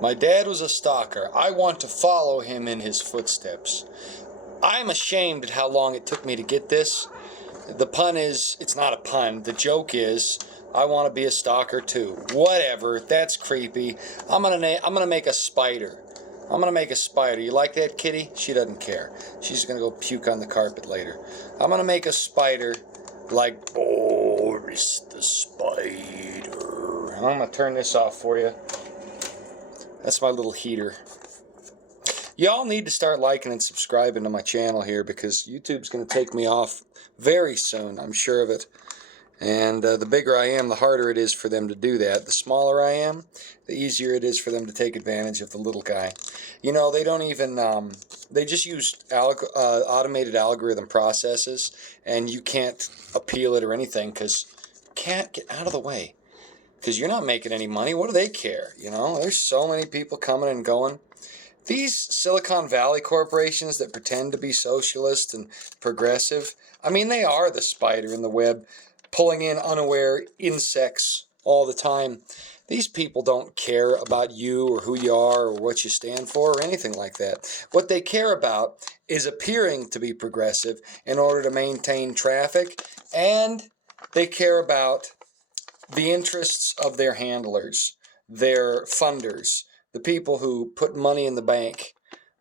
My dad was a stalker. I want to follow him in his footsteps. I'm ashamed at how long it took me to get this. The pun is, it's not a pun. The joke is, I want to be a stalker too. Whatever. That's creepy. I'm gonna make a spider. I'm gonna make a spider. You like that, kitty? She doesn't care. She's gonna go puke on the carpet later. I'm gonna make a spider like Boris the Spider. I'm gonna turn this off for you. That's my little heater. Y'all need to start liking and subscribing to my channel here because YouTube's going to take me off very soon. I'm sure of it. And the bigger I am, the harder it is for them to do that. The smaller I am, the easier it is for them to take advantage of the little guy. You know, they don't even, they just use automated algorithm processes, and you can't appeal it or anything because you can't get out of the way. Because you're not making any money. What do they care? You know, there's so many people coming and going. These Silicon Valley corporations that pretend to be socialist and progressive, I mean, they are the spider in the web, pulling in unaware insects all the time. These people don't care about you or who you are or what you stand for or anything like that. What they care about is appearing to be progressive in order to maintain traffic, and they care about the interests of their handlers, their funders, the people who put money in the bank.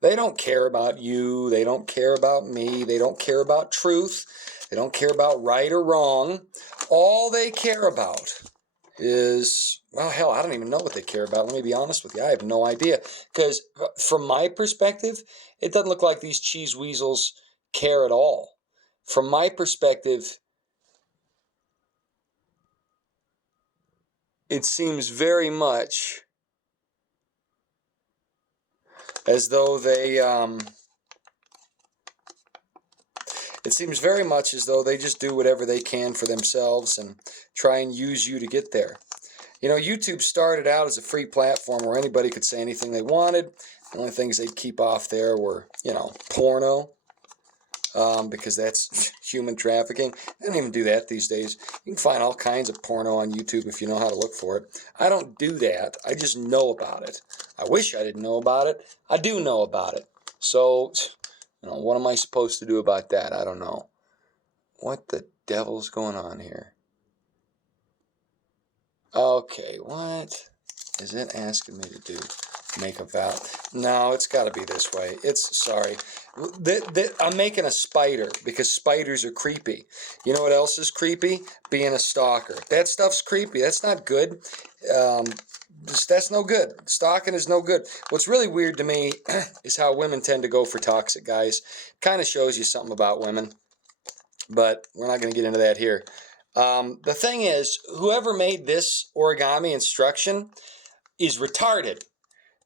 They don't care about you. They don't care about me. They don't care about truth. They don't care about right or wrong. All they care about is, well, hell, I don't even know what they care about. Let me be honest with you. I have no idea. Because from my perspective, it doesn't look like these cheese weasels care at all. From my perspective, it seems very much as though they, it seems very much as though they just do whatever they can for themselves and try and use you to get there. You know, YouTube started out as a free platform where anybody could say anything they wanted. The only things they'd keep off there were, you know, porno, because that's human trafficking. They don't even do that these days. You can find all kinds of porno on YouTube if you know how to look for it. I don't do that. I just know about it. I wish I didn't know about it. I do know about it. So, you know, what am I supposed to do about that? I don't know. What the devil's going on here? Okay, what is it asking me to do? Make a vow? No, it's got to be this way. Sorry. I'm making a spider because spiders are creepy. You know what else is creepy? Being a stalker. That stuff's creepy. That's not good. That's no good. Stalking is no good. What's really weird to me is how women tend to go for toxic guys. Kind of shows you something about women, but we're not going to get into that here. The thing is, whoever made this origami instruction is retarded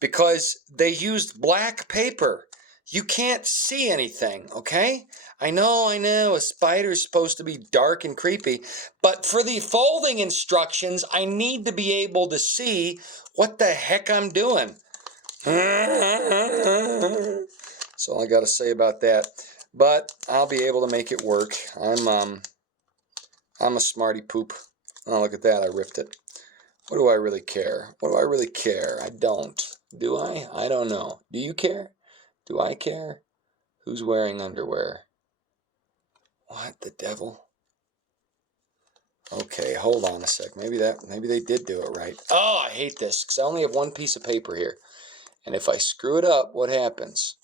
because they used black paper. You can't see anything, okay? I know, a spider's supposed to be dark and creepy, but for the folding instructions, I need to be able to see what the heck I'm doing. That's all I got to say about that. But I'll be able to make it work. I'm a smarty poop. Oh, look at that, I ripped it. What do I really care? What do I really care? I don't. Do I? I don't know. Do you care? Do I care? Who's wearing underwear? What the devil? Okay, hold on a sec. Maybe they did do it right. Oh, I hate this because I only have one piece of paper here. And if I screw it up, what happens?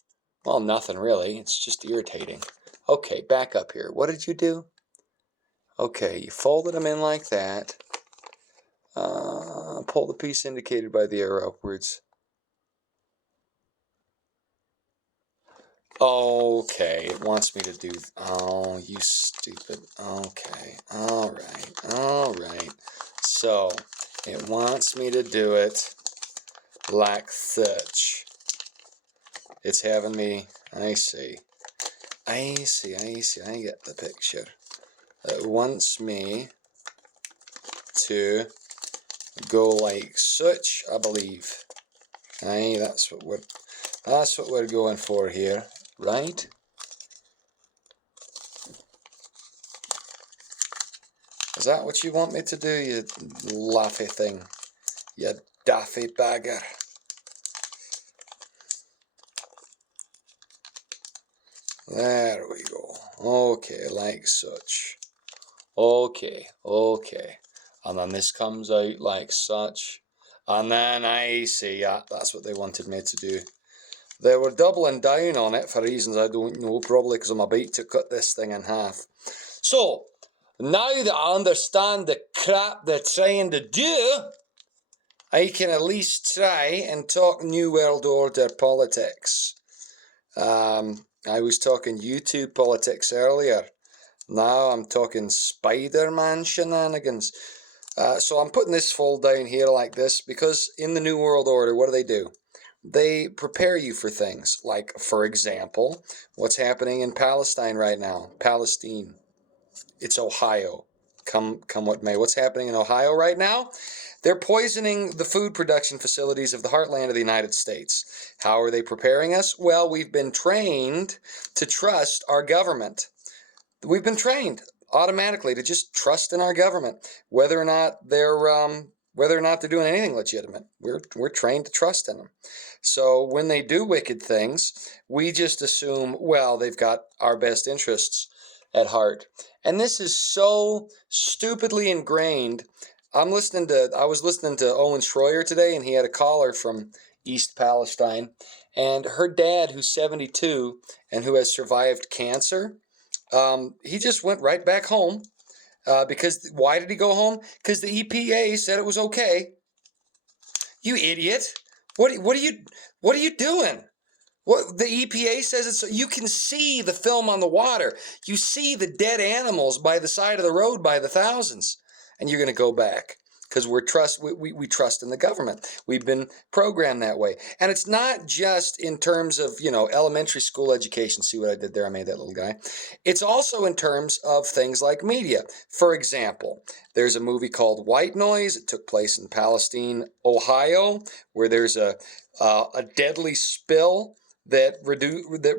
Well, nothing really. It's just irritating. Okay, back up here. What did you do? Okay, you folded them in like that. Pull the piece indicated by the arrow upwards. Okay, it wants me to do... Oh, you stupid... Okay, alright. So, it wants me to do it like such. It's having me... I see, I get the picture. It wants me to go like such, I believe. Aye, that's what we're going for here, right? Is that what you want me to do, you laughy thing? You daffy bagger. There we go. Okay, like such. Okay, okay. And then this comes out like such. And then I see, yeah, that's what they wanted me to do. They were doubling down on it for reasons I don't know, probably because I'm about to cut this thing in half. So, now that I understand the crap they're trying to do, I can at least try and talk New World Order politics. I was talking YouTube politics earlier. Now I'm talking Spider-Man shenanigans. So I'm putting this fold down here like this because in the New World Order, what do? They prepare you for things like, for example, what's happening in Palestine right now. Palestine. It's Ohio. Come what may. What's happening in Ohio right now? They're poisoning the food production facilities of the heartland of the United States. How are they preparing us? Well, we've been trained to trust our government. We've been trained automatically to just trust in our government, whether or not they're doing anything legitimate. We're trained to trust in them. So when they do wicked things, we just assume, well, they've got our best interests at heart. And this is so stupidly ingrained. I was listening to Owen Schroyer today, and he had a caller from East Palestine, and her dad, who's 72 and who has survived cancer, he just went right back home. Because why did he go home? Because the EPA said it was okay. You idiot! What are you doing? What the EPA says it's so you can see the film on the water. You see the dead animals by the side of the road by the thousands, and you're going to go back because we trust in the government. We've been programmed that way, and it's not just in terms of elementary school education. See what I did there? I made that little guy. It's also in terms of things like media. For example, there's a movie called White Noise. It took place in Palestine, Ohio, where there's a deadly spill that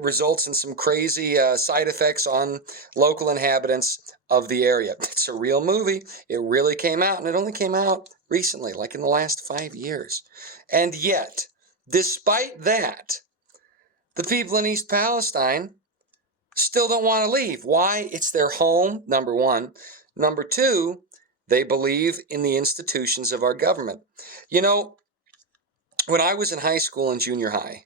results in some crazy side effects on local inhabitants of the area. It's a real movie. It really came out, and it only came out recently, like in the last 5 years. And yet, despite that, the people in East Palestine still don't want to leave. Why? It's their home, number one. Number two, they believe in the institutions of our government. When I was in high school and junior high,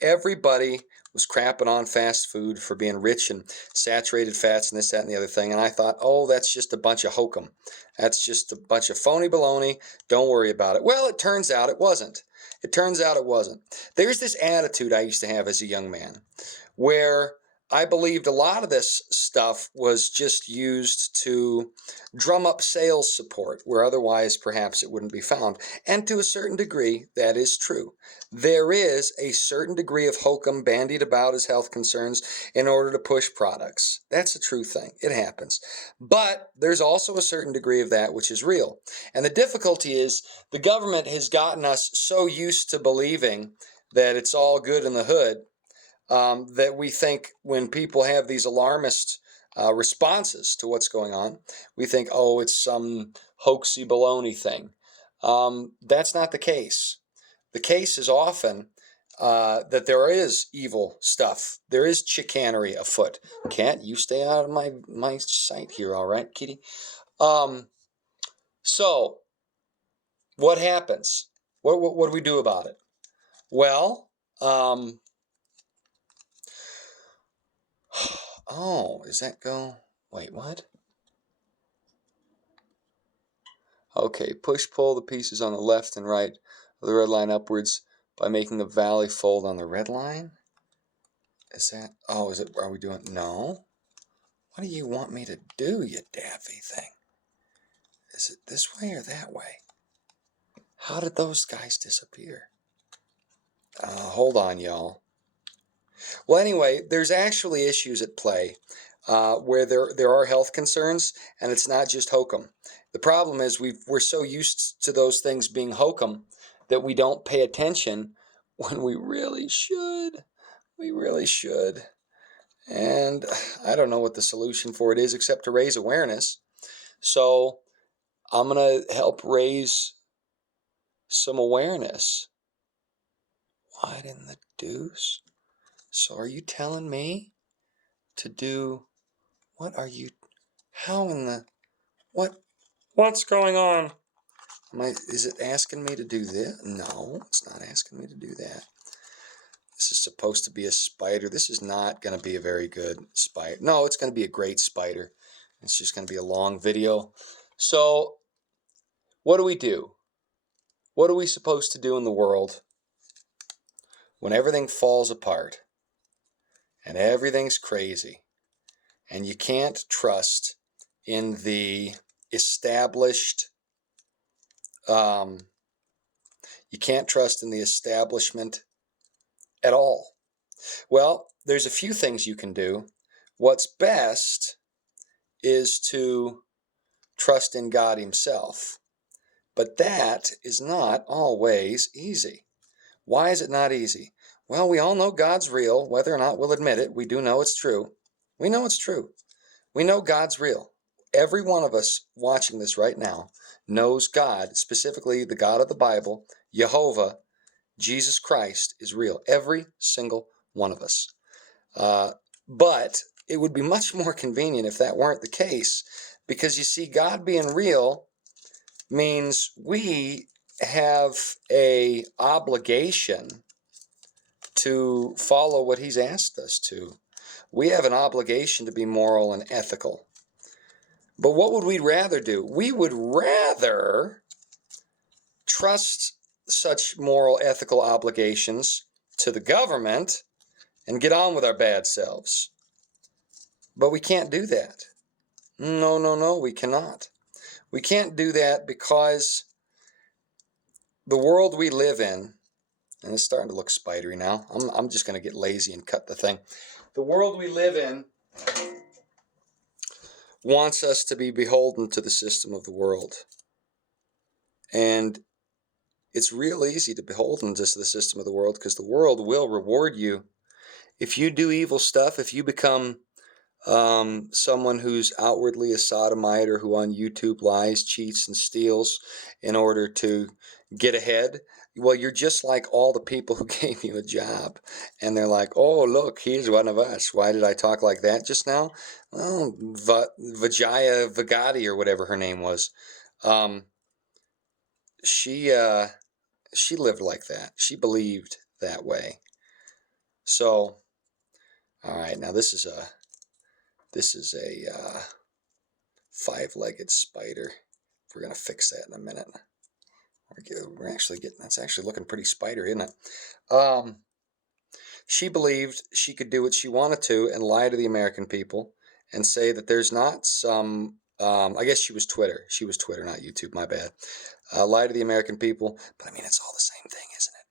everybody was crapping on fast food for being rich and saturated fats and this, that, and the other thing. And I thought, oh, that's just a bunch of hokum. That's just a bunch of phony baloney. Don't worry about it. Well, it turns out it wasn't. There's this attitude I used to have as a young man where I believed a lot of this stuff was just used to drum up sales support where otherwise perhaps it wouldn't be found. And to a certain degree, that is true. There is a certain degree of hokum bandied about as health concerns in order to push products. That's a true thing. It happens. But there's also a certain degree of that which is real. And the difficulty is the government has gotten us so used to believing that it's all good in the hood that we think when people have these alarmist responses to what's going on, we think, oh, it's some hoaxy baloney thing. That's not the case. The case is often that there is evil stuff. There is chicanery afoot. Cat, you stay out of my sight here, all right, kitty? So, what happens? What do we do about it? Well, oh, does that go? Wait, what? Okay, pull the pieces on the left and right of the red line upwards by making a valley fold on the red line? Is that, oh, are we doing, no? What do you want me to do, you daffy thing? Is it this way or that way? How did those guys disappear? Hold on, y'all. Well, anyway, there's actually issues at play where there are health concerns, and it's not just hokum. The problem is we're so used to those things being hokum that we don't pay attention when we really should. We really should. And I don't know what the solution for it is except to raise awareness. So I'm going to help raise some awareness. What in the deuce? So are you telling me to do, what are you, how in the, what's going on? Is it asking me to do this? No, it's not asking me to do that. This is supposed to be a spider. This is not going to be a very good spider. No, it's going to be a great spider. It's just going to be a long video. So what do? What are we supposed to do in the world when everything falls apart and everything's crazy and you can't trust in the established, you can't trust in the establishment at all? Well, there's a few things you can do. What's best is to trust in God Himself. But that is not always easy. Why is it not easy? Well, we all know God's real, whether or not we'll admit it. We do know it's true. We know it's true. We know God's real. Every one of us watching this right now knows God, specifically the God of the Bible, Jehovah, Jesus Christ, is real. Every single one of us. But it would be much more convenient if that weren't the case, because you see, God being real means we have a obligation to follow what He's asked us to. We have an obligation to be moral and ethical. But what would we rather do? We would rather trust such moral, ethical obligations to the government and get on with our bad selves. But we can't do that. No, we cannot. We can't do that because the world we live in, and it's starting to look spidery now. I'm just going to get lazy and cut the thing. The world we live in wants us to be beholden to the system of the world. And it's real easy to beholden to the system of the world, because the world will reward you. If you do evil stuff, if you become someone who's outwardly a sodomite, or who on YouTube lies, cheats, and steals in order to get ahead, well, you're just like all the people who gave you a job, and they're like, oh, look, he's one of us. Why did I talk like that just now? Well, Vijaya Vagati, or whatever her name was, she lived like that. She believed that way. So, all right, now this is a five-legged spider. We're gonna fix that in a minute. We're actually getting, that's actually looking pretty spidery, isn't it? She believed she could do what she wanted to and lie to the American people and say that there's not some, I guess she was Twitter, not YouTube, my bad. Lie to the American people, but I mean, it's all the same thing, isn't it?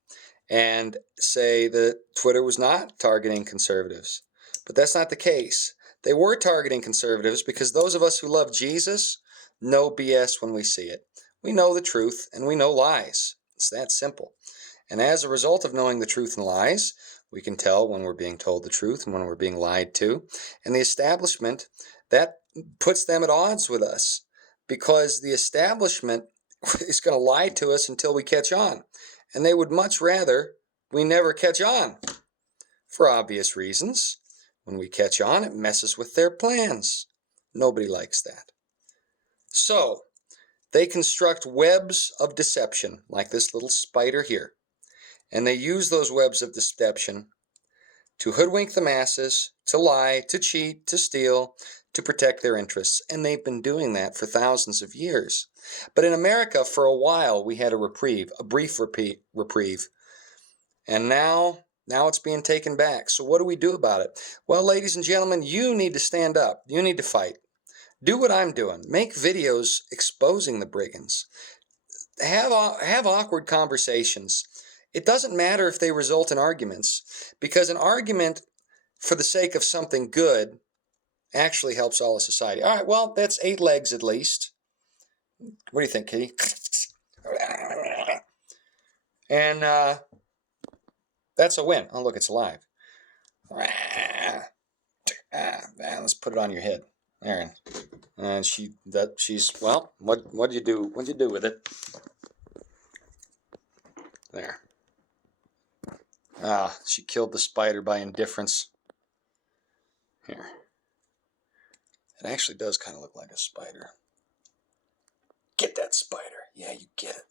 And say that Twitter was not targeting conservatives. But that's not the case. They were targeting conservatives because those of us who love Jesus know BS when we see it. We know the truth and we know lies. It's that simple. And as a result of knowing the truth and lies, we can tell when we're being told the truth and when we're being lied to. And the establishment, that puts them at odds with us, because the establishment is going to lie to us until we catch on. And they would much rather we never catch on, for obvious reasons. When we catch on, it messes with their plans. Nobody likes that. So they construct webs of deception, like this little spider here. And they use those webs of deception to hoodwink the masses, to lie, to cheat, to steal, to protect their interests. And they've been doing that for thousands of years. But in America, for a while, we had a reprieve, a brief reprieve. And now it's being taken back. So what do we do about it? Well, ladies and gentlemen, you need to stand up. You need to fight. Do what I'm doing. Make videos exposing the brigands. Have awkward conversations. It doesn't matter if they result in arguments, because an argument for the sake of something good actually helps all of society. All right, well, that's 8 legs at least. What do you think, Kitty? And that's a win. Oh, look, it's alive. Let's put it on your head, Aaron. And she's, well, what'd you do? What'd you do with it? There. Ah, she killed the spider by indifference. Here. It actually does kind of look like a spider. Get that spider. Yeah, you get it.